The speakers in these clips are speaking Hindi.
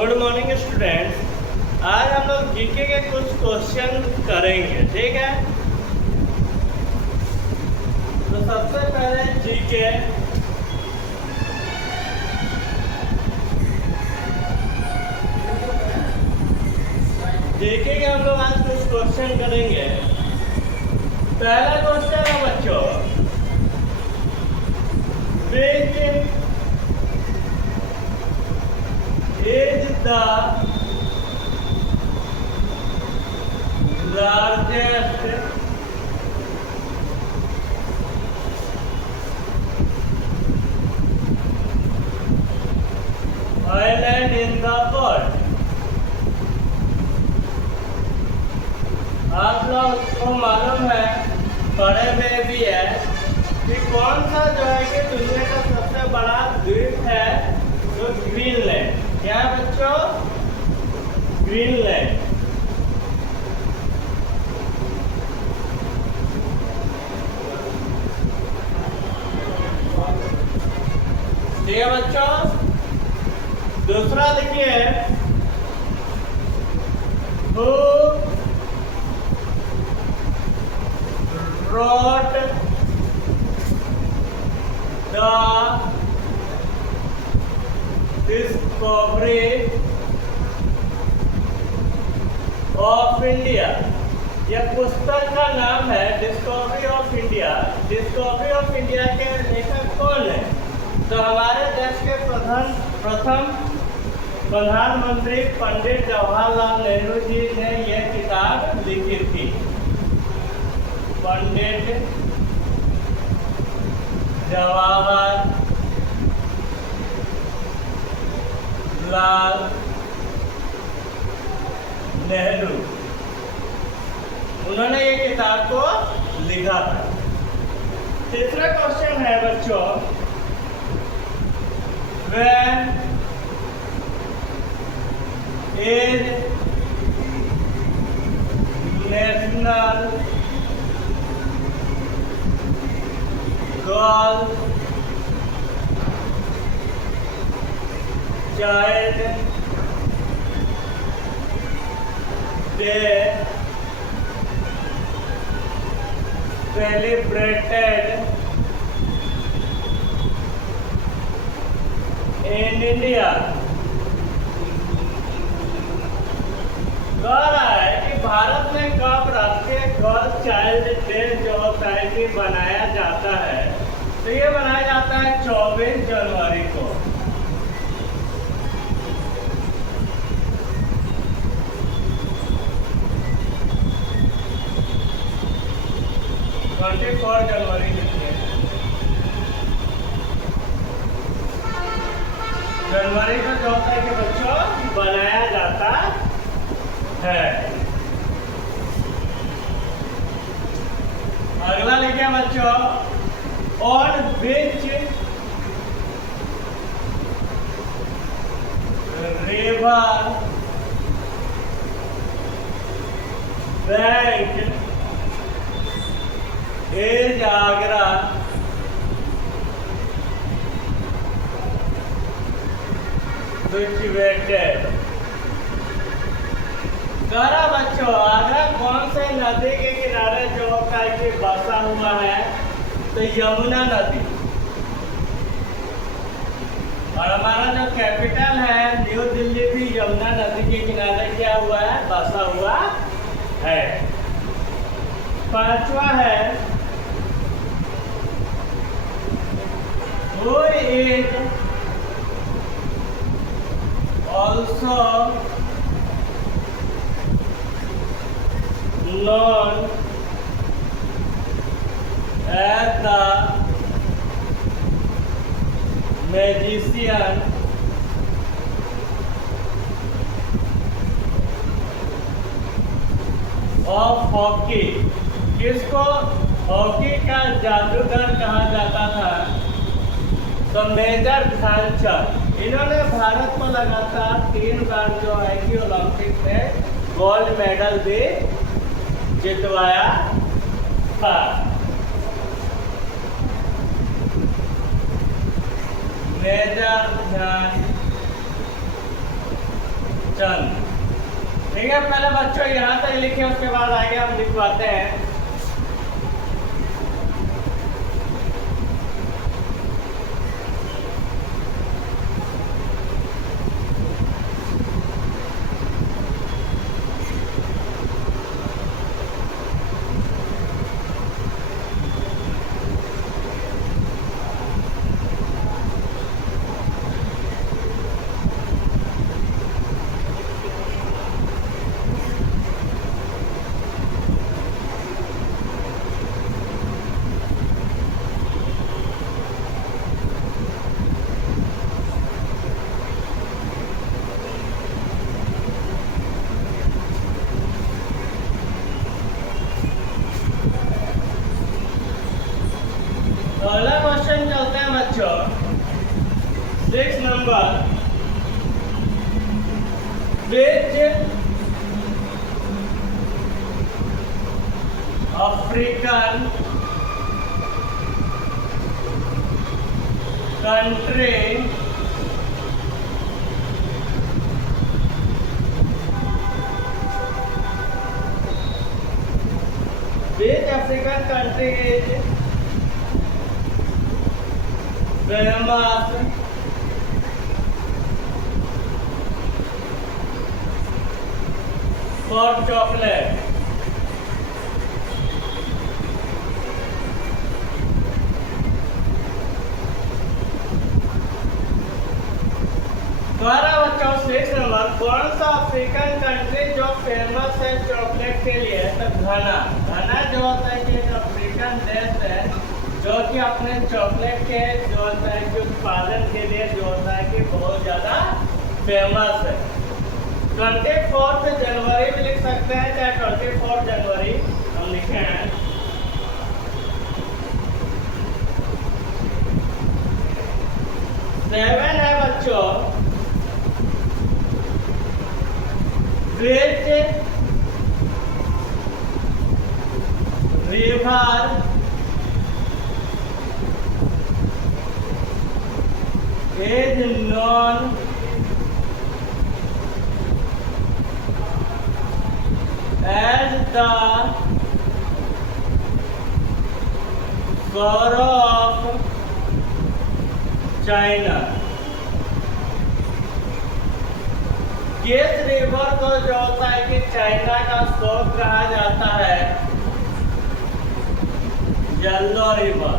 Good morning students. आज हम लोग जीके के कुछ क्वेश्चन करेंगे, ठीक है। तो सबसे पहले जीके के हम लोग आज कुछ क्वेश्चन करेंगे। पहला क्वेश्चन है बच्चों, which is the largest island in the world? आप लोग को मालूम है, पढ़े में भी है कि कौन सा जो है कि दुनिया का सबसे बड़ा द्वीप है, जो ग्रीनलैंड। क्या बच्चों? ग्रीनलैंड। ठीक है बच्चों। दूसरा देखिए, who wrote the discovery of India? यह पुस्तक का नाम है discovery of India. Discovery of India के लेखक कौन है? तो हमारे देश के प्रथम प्रधानमंत्री पंडित जवाहरलाल नेहरू जी ने यह किताब लिखी थी। पंडित जवाहरलाल नेहरू, उन्होंने ये किताब को लिखा था। तीसरा क्वेश्चन है बच्चों, when is national girl child day celebrated in India? कह रहा है कि भारत में कब राष्ट्रीय गर्ल चाइल्ड डे जो होता है कि बनाया जाता है? तो ये बनाया जाता है 24 जनवरी को। जनवरी जनवरी को जो होता है कि बच्चों बनाया जाता है। अगला लिखिए बच्चों, on which river bank is Agra situated? करा बच्चों, आगरा कौन से नदी के किनारे जो होता है कि बसा हुआ है? तो यमुना नदी। और हमारा जो कैपिटल है न्यू दिल्ली भी यमुना नदी के किनारे क्या हुआ है? बसा हुआ है। पांचवा है, who is also known as the magician of hockey? किसको हॉकी का जादूगर कहा जाता था? तो मेजर ध्यानचंद। इन्होंने भारत को लगातार 3 बार जो है कि ओलंपिक में गोल्ड मेडल भी जितवाया था। मेजर ध्यानचंद ठीक है, पहले बच्चों यहाँ तक लिखे, उसके बाद आगे हम लिखवाते हैं। अगला क्वेश्चन चलते हैं बच्चों, 6 number. Which African country is famous for chocolate? द्वारा बच्चों 6 नंबर, कौन सा अफ्रीकन कंट्री जो फेमस है चॉकलेट के लिए? तो घना। घना जो होता है कि एक अफ्रीकन देश है जो कि अपने चॉकलेट के जो होता है कि उत्पादन के लिए जो होता है कि बहुत ज़्यादा फेमस है। 24 जनवरी भी लिख सकते हैं, चाहे 24 जनवरी हम लिखे हैं। सेवन है बच्चों, Which river is known as the sorrow of China? किस रिवर को जो होता है कि चाइना का शोक कहा जाता है? Yellow river.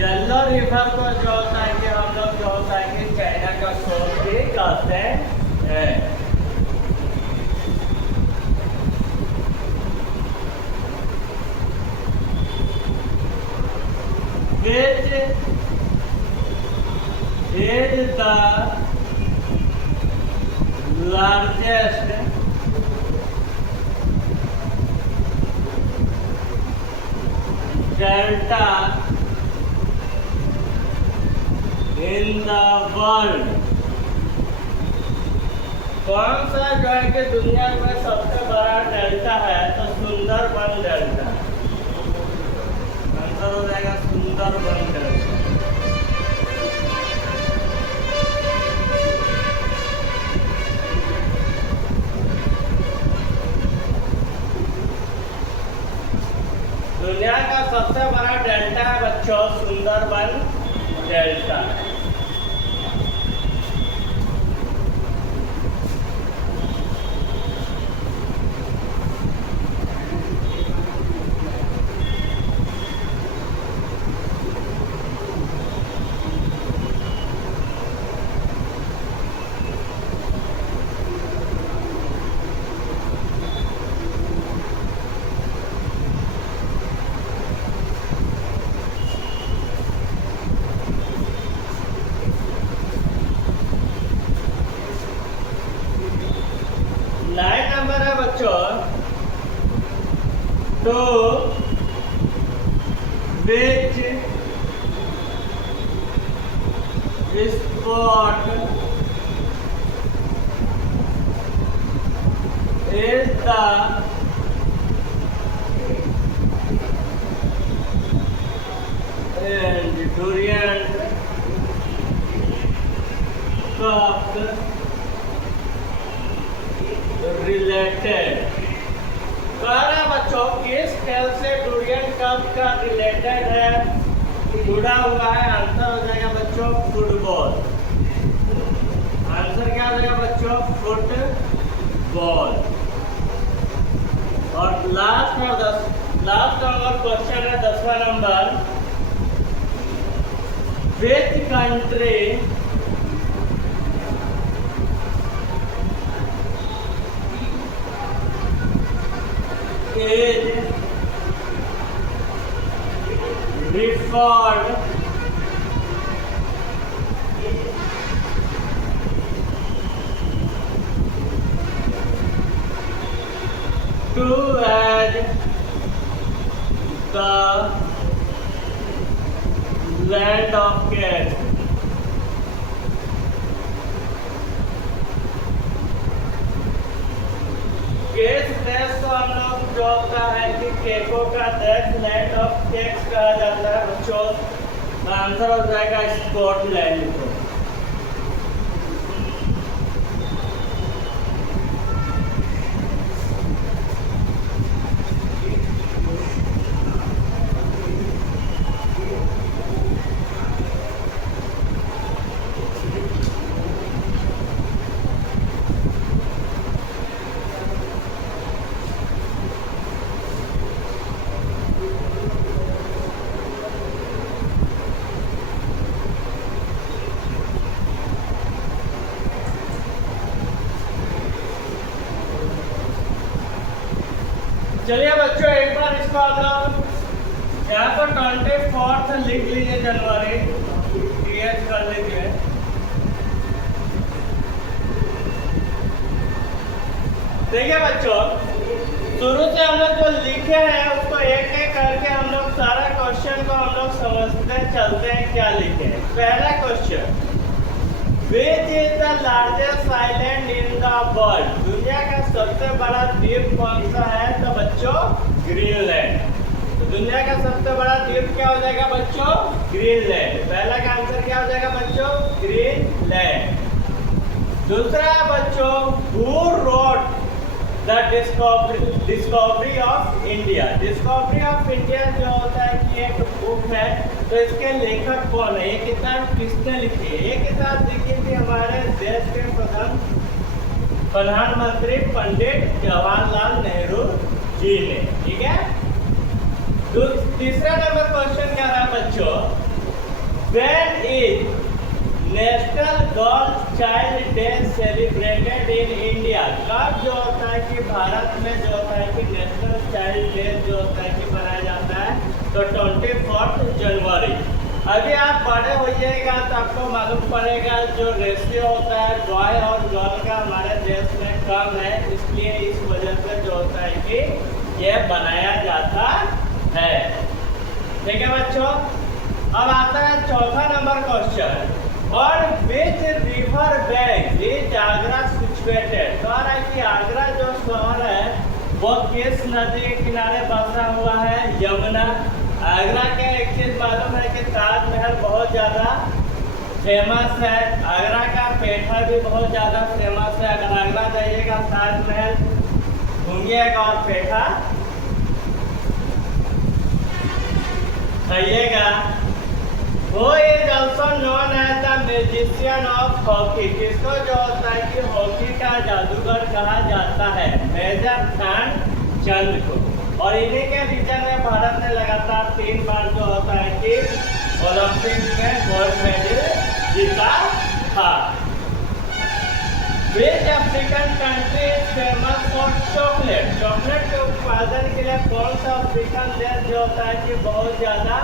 येलो रिवर को जो होता है कि हम लोग जो होता है कि चाइना का शोक भी कहते हैं। Which is the largest delta in the world? कौन सा जो है कि दुनिया में सबसे बड़ा डेल्टा है? तो सुंदरबन डेल्टा। आंसर हो जाएगा सुंदरबन डेल्टा। दुनिया का सबसे बड़ा डेल्टा है बच्चों सुंदरबन डेल्टा। नाइन नंबर है बच्चों, तो which sport is the Durand Cup related. कह रहा बच्चों किस खेल से डुरियन कप का रिलेटेड है, जुड़ा हुआ है? आंसर हो जाएगा बच्चों फुटबॉल। आंसर क्या हो जाएगा बच्चों? फुटबॉल। और लास्ट नंबर क्वेश्चन है 10वां number. Which country is referred to as the land of cats? केस देश को हम लोग जो होता है कि केकों का देश लैंड ऑफ केक्स कहा जाता है बच्चों। आंसर हो जाएगा स्कॉटलैंड को। चलिए बच्चों एक बार इसको आप लोग यहाँ पर 24 लिख लीजिए जनवरी, क्लियर कर लीजिए। देखिए बच्चों शुरू से हम लोग जो लिखे हैं उसको एक एक करके हम लोग सारा क्वेश्चन को हम लोग समझते चलते हैं क्या लिखे हैं। पहला question, which is the largest island in the world? दुनिया का सबसे बड़ा द्वीप कौन सा है? तो बच्चों ग्रीनलैंड। तो दुनिया का सबसे बड़ा द्वीप क्या हो जाएगा बच्चों? ग्रीनलैंड। पहला का आंसर क्या हो जाएगा बच्चों? ग्रीनलैंड। दूसरा बच्चों, who wrote the discovery of India? Discovery of India जो होता है कि एक बुक है, तो इसके लेखक कौन है? ये किताब किसने लिखी है? ये किताब लिखी थी हमारे देश के प्रधानमंत्री पंडित जवाहरलाल नेहरू जी ने। ठीक है। तीसरा नंबर क्वेश्चन क्या रहा बच्चों? When is national girl child day celebrated in India? कब जो होता है कि भारत में जो होता है कि नेशनल चाइल्ड डे जो होता है कि मनाया जाता है? तो 24 जनवरी। अभी आप बड़े होइएगा तो आपको मालूम पड़ेगा जो रेशियो होता है बॉय और गर्ल का हमारे देश में कम है, इसलिए इस वजह से जो होता है कि यह बनाया जाता है। ठीक है बच्चों। अब आता है चौथा नंबर क्वेश्चन, और which river bank is Agra situated? कह रहा है कि आगरा जो शहर है वो किस नदी के किनारे बसा हुआ है? यमुना। आगरा के एक चीज मालूम है कि ताजमहल बहुत ज़्यादा फेमस है। आगरा का पेठा भी बहुत ज़्यादा फेमस है। अगर आगरा जाइएगा ताजमहल घूमिएगा और पेठा खाइएगा। वो is also known as the musician of hockey? किसको जो होता है कि हॉकी का जादूगर कहा जाता है? मेजर ध्यानचंद को। और इन्हीं के रीजन में भारत ने लगातार 3 बार जो होता है कि ओलंपिक में गोल्ड मेडल जीता था। Which African country is famous for chocolate? Chocolate के उत्पादन के लिए कौन सा अफ्रीकन देश जो होता है कि बहुत ज्यादा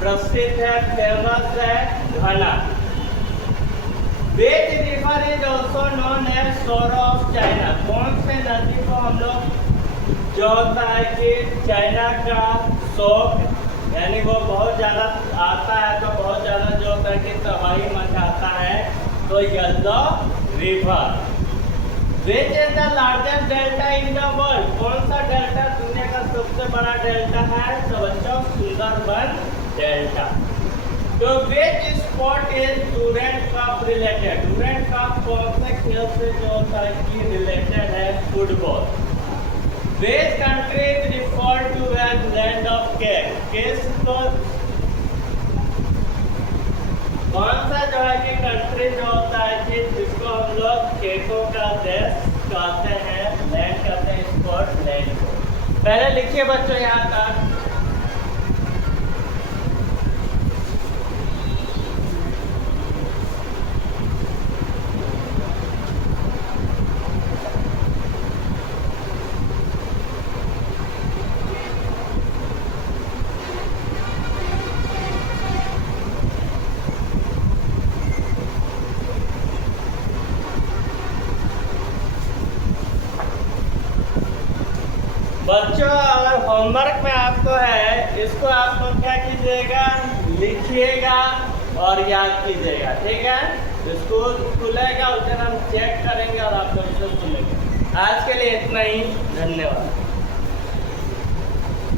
प्रसिद्ध है, फेमस है? Ghana. Which river is also known as sorrow of China? कौन से नदी को हम लोग जो होता है कि चाइना का शोक, यानी वो बहुत ज़्यादा आता है तो बहुत ज़्यादा जो होता है कि तबाही मचाता है, तो yellow river. Which is the largest delta in the world? कौन सा डेल्टा दुनिया का सबसे बड़ा डेल्टा है? तो बच्चों सुंदरबन डेल्टा। तो which sport is Durand cup related. Durand cup कौन से खेल से जो होता है कि रिलेटेड है? Football. Which country is referred to as land of cake? किसको, कौन सा जो है कि कंट्री जो होता है कि जिसको हम लोग केकों का देश कहते हैं, लैंड कहते हैं, स्कॉटलैंड को। पहले लिखिए बच्चों यहाँ तक। बच्चों अगर होमवर्क में आपको है, इसको आप लोग क्या कीजिएगा, लिखिएगा और याद कीजिएगा, ठीक है। स्कूल खुलेगा उस दिन हम चेक करेंगे और आप लोग से सुनेंगे। आज के लिए इतना ही, धन्यवाद।